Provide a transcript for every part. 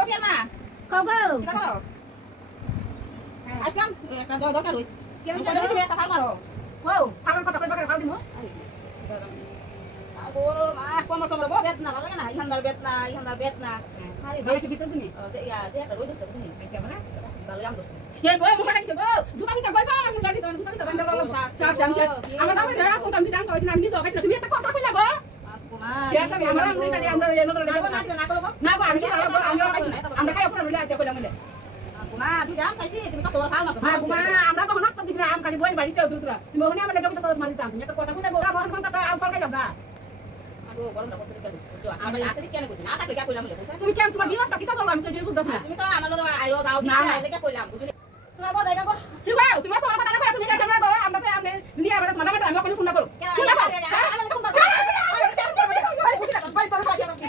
Doki na. Kau kau. Kita kau. Aslam, একটা দরকার হই। Kira Kita kira. তুমি একটা ফাল মারো। Wow, kalau kau tak kau bakal kau dimu. Aku mah kau masuk mergo bet na, লাগে না? ইহানদার bet na. Hari dia cuci tu ni. Ya, dia ada রইছে তুমি। Macam mana? ভালো আম দোস্ত। Ya, gua mau makan sego. Duka kita gua kan, duka kita bandar lo. Siap, siap, siap. Amar sampai dah aku tam tidak kau ini nanti tu, kita tak kau tak lagu. Aku mah. Siap, siap. Amar mereka dia amar dia nonton dia. Aku mah nak lo. Nah, gua harus amar kayak apa namanya aja kau namanya. Aku mah tidak saya sih তুমি কত বড় ফাল মারো। Aku mah আমরা তো হনাক তো দিরা আম খালি বই বাড়ি চৌধুরী তোরা তুমি ওখানে আমরা যাবো তো মারি দাম তুমি তো কথা কইনা গোরা বহন কোন তা আম ফল খাই যাবা aku গরম না বসে কেন বুঝছো আমি আসলে কেন বুঝি না তাকে কে কইলাম বলে বুঝছো তুমি কেন তোমার বিমানটা কি তো আমি তো দিয়ে বুঝছ না তুমি তো আমার লগে আইও গাও দিতে আইলে কে কইলাম বুঝলি তুমি গো দাইগা গো ঠিক আছে তুমি তোমার কথা না তুমি কাছে আমরা বাবা আমরা তো আমরা নিয়ে আমরা তোমার মাথা আমরা কোন ফোন না করো ঠিক আছে আমি ফোন করব ভাই বুঝি না ভাই তোর কাছে বুঝি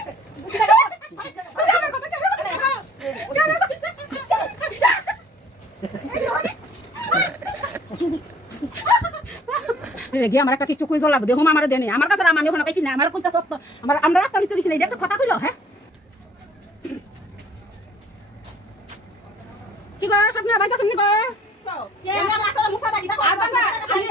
রেগে আমার একটা কিছু কইতো লাগবে দেখো আমার দেনে আমার কাছে আমি ওখানে কইছি না আমার কইতা সত্য আমার আমরা রাত নিতে দিছি না এটা একটা কথা কইলো হ্যাঁ কি গো স্বপ্ন ভাই তুমি গো তো এমন মাছরা মুসা দাগি দাও আবার না আমি